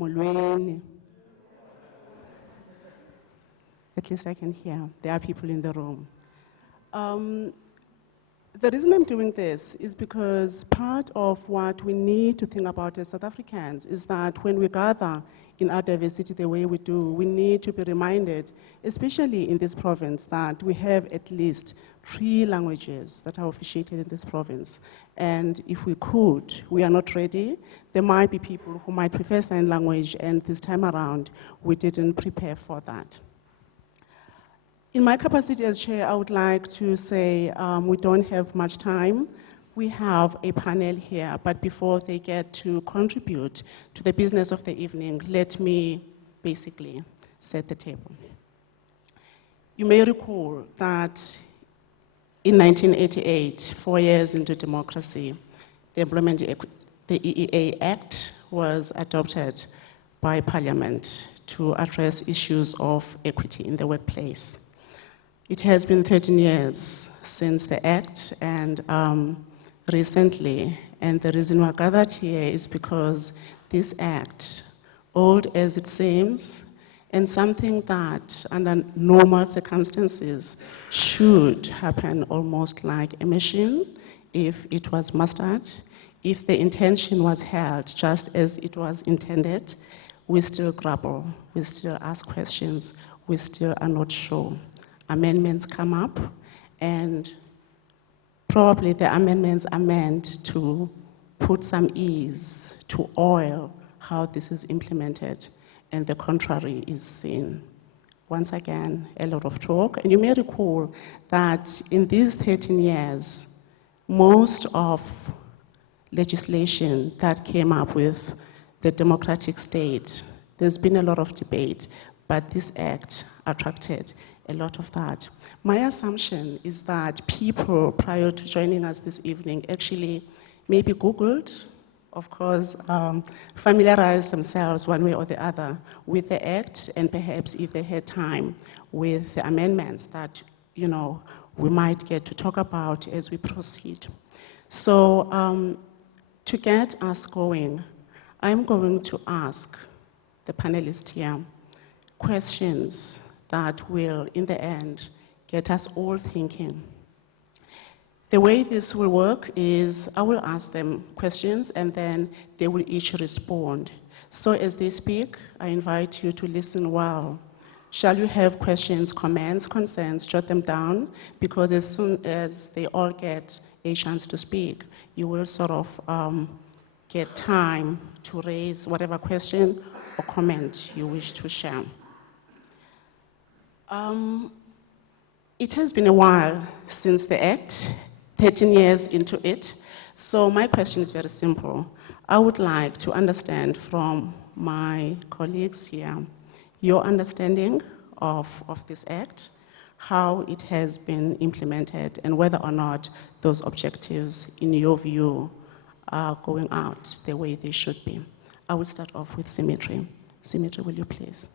Molweni. At least I can hear. There are people in the room. The reason I'm doing this is because part of what we need to think about as South Africans is that when we gather in our diversity the way we do, we need to be reminded, especially in this province, that we have at least 3 languages that are officiated in this province. And if we could, we are not ready. There might be people who might prefer sign language, and this time around, we didn't prepare for that. In my capacity as chair, I would like to say we don't have much time. We have a panel here, but before they get to contribute to the business of the evening, let me basically set the table. You may recall that in 1988, 4 years into democracy, the EEA Act was adopted by Parliament to address issues of equity in the workplace. It has been 13 years since the Act, and recently, and the reason we're gathered here is because this Act, old as it seems, and something that under normal circumstances should happen almost like a machine if it was mastered, if the intention was held just as it was intended, we still grapple, we still ask questions, we still are not sure. Amendments come up, and probably the amendments are meant to put some ease, to oil how this is implemented, and the contrary is seen. Once again, a lot of talk. And you may recall that in these 13 years, most of legislation that came up with the democratic state, there's been a lot of debate, but this Act attracted a lot of that. My assumption is that people, prior to joining us this evening, actually maybe Googled, of course, familiarized themselves one way or the other with the Act, and perhaps if they had time with the amendments that, you know, we might get to talk about as we proceed. So to get us going, I'm going to ask the panelists here questions that will, in the end, get us all thinking. The way this will work is I will ask them questions and then they will each respond. So as they speak, I invite you to listen well. Shall you have questions, comments, concerns, jot them down, because as soon as they all get a chance to speak, you will sort of get time to raise whatever question or comment you wish to share. It has been a while since the Act, 13 years into it. So my question is very simple. I would like to understand from my colleagues here your understanding of this Act, how it has been implemented, and whether or not those objectives, in your view, are going out the way they should be. I will start off with Symmetry. Symmetry, will you please?